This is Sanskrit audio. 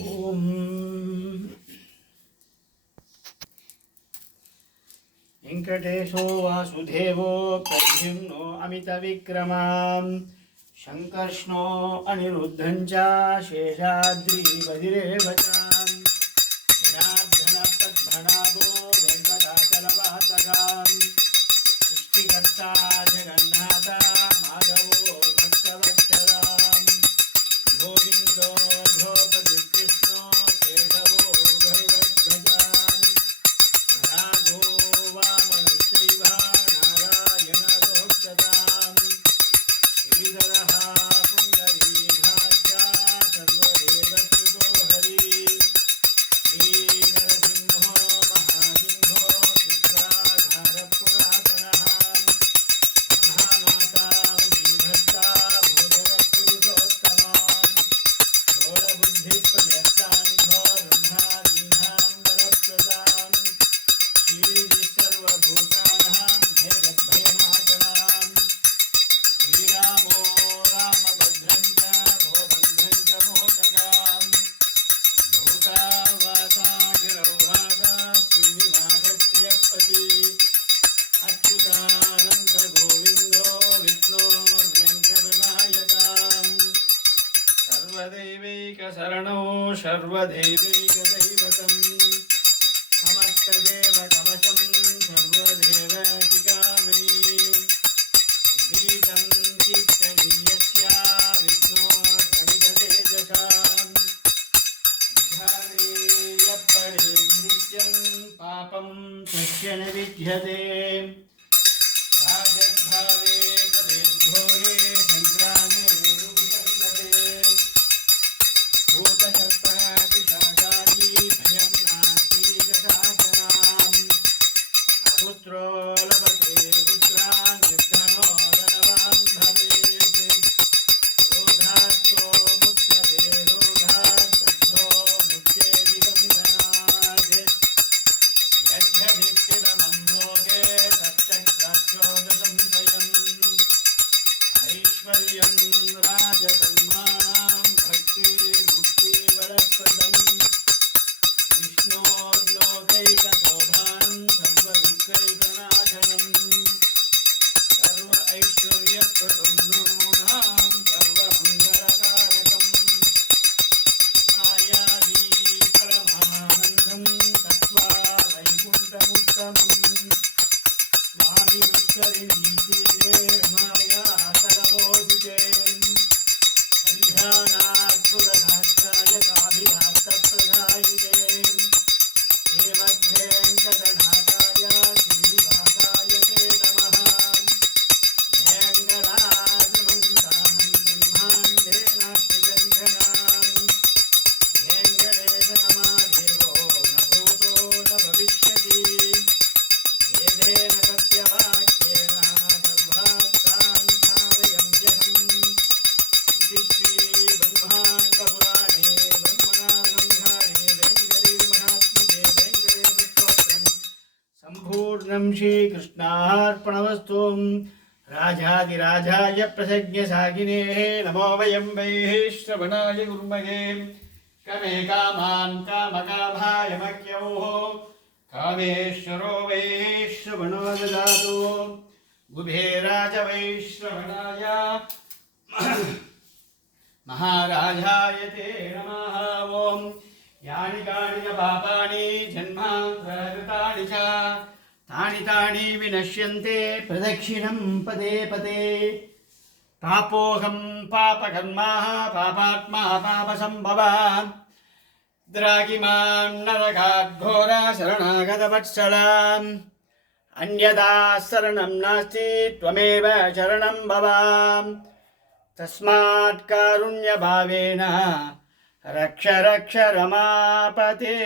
ఓం వెంకటేశో వాసుదేవో ప్రద్యుమ్నో అమిత విక్రమాం శంకర్ష్ణో అనిరుద్ధం చ శేషాద్రి బదిరేవ చ జనార్దన పద్మనాభో వెంకటాచలవాసగాం సృష్టికర్తా జగన్నాథ మాధవో భక్తవత్సలాం గోవిందో ద్రౌపది కృష్ణో కేశవో గరుడధ్వజాం రాఘో వామనశ్చైవ నారాయణరోక్షతాం శ్రీధరః పుండరీకాక్ష సర్వదేవస్తుతో హరి శ్రీనరసింహో మహాసింహో శుక్రాధారపురాతనః ప్రధానాతా విభక్తా భూధరపురుషోత్తమాం षोडबुद्धिप्रयस्तान्धो ब्रह्मादीनां वरप्रदां श्रीसर्वभूतानां भेदभयनाशनां श्रीरामो रामभद्रं च भोभद्रं च मोदगां भूतावासागिरौहागा श्रीनिवासस्यपति अच्युतानन्दगोविन्दो विष्णोर्वेङ्कटनायकाम् सर्वदैवैकशरणो सर्वदैवैकदैवतं समस्तदेवकवचं सर्वदेवैकिकामयी गीतं कीर्तनीयस्य विष्णोर्भविततेजसां विधानेयपरे नित्यं पापं तस्य न विद्यते राजद्भावे तदेघोरे सङ्ग्रामे भूतशस्त्रादिशासादी भयं नास्ति दशासनाम् अपुत्रो लभते पुत्रान् निर्धनो धनवान् भवेत् रोगात्तो मुच्यते रोगात् बद्धो मुच्येति बन्धनात् यद्यधिष्ठितमं लोके तच्चक्राच्योदसंशयम् ऐश्वर्यं राजसन्मानां भक्ति मुक्तिवरप्रदम् विष्णोर्लोकैकशोभानं सर्वदुःखैकनाशनं सर्व ऐश्वर्यप्रदं नूनां सर्वमङ्गलकारकं मायावी परमानन्दं तत्त्वा वैकुण्ठमुत्तमम् स्वामिरुच्चरिणीतीरे माया सरवोदिते कल्याणात्पुरधात्राय काभिधात्तप्रदायिने श्रीमद्वेङ्कटनाथाय श्रीनिवासाय ते नमः वेङ्कटाद्रिमन्तानं ब्रह्माण्डेनास्तिगन्धनां वेङ्कटेशनमादेवो न भूतो न भविष्यति वेदेन तस्य वाक्येन सर्वार्थान् सारयं यहम् इति श्रीब्रह्माण्डपुराणे ब्रह्मणारम्भाणे वेङ्कटेशमहात्म्ये वेङ्कटेशस्तोत्रम् सम्पूर्णं श्रीकृष्णार्पणमस्तु। राजाधिराजाय प्रसज्ञसागिनेः नमो वयं वैः श्रवणाय गुर्महे कमे कामान् कामकामाय मह्यौः कामेश्वरो वैश्रवणो ददातु कुबेराज वैश्रवणाय महाराजाय ते नमः। ॐ यानि कानि च पापानि जन्मान्तरकृतानि च तानि तानि विनश्यन्ते प्रदक्षिणं पदे पदे पापोऽहं पापकर्माः पापात्मा पापसम्भवः द्रागिमां नरकाद्घोरा शरणागतवत्सलाम् अन्यदा शरणं नास्ति त्वमेव शरणं भवाम् तस्मात् कारुण्यभावेन रक्ष रक्ष रमापते।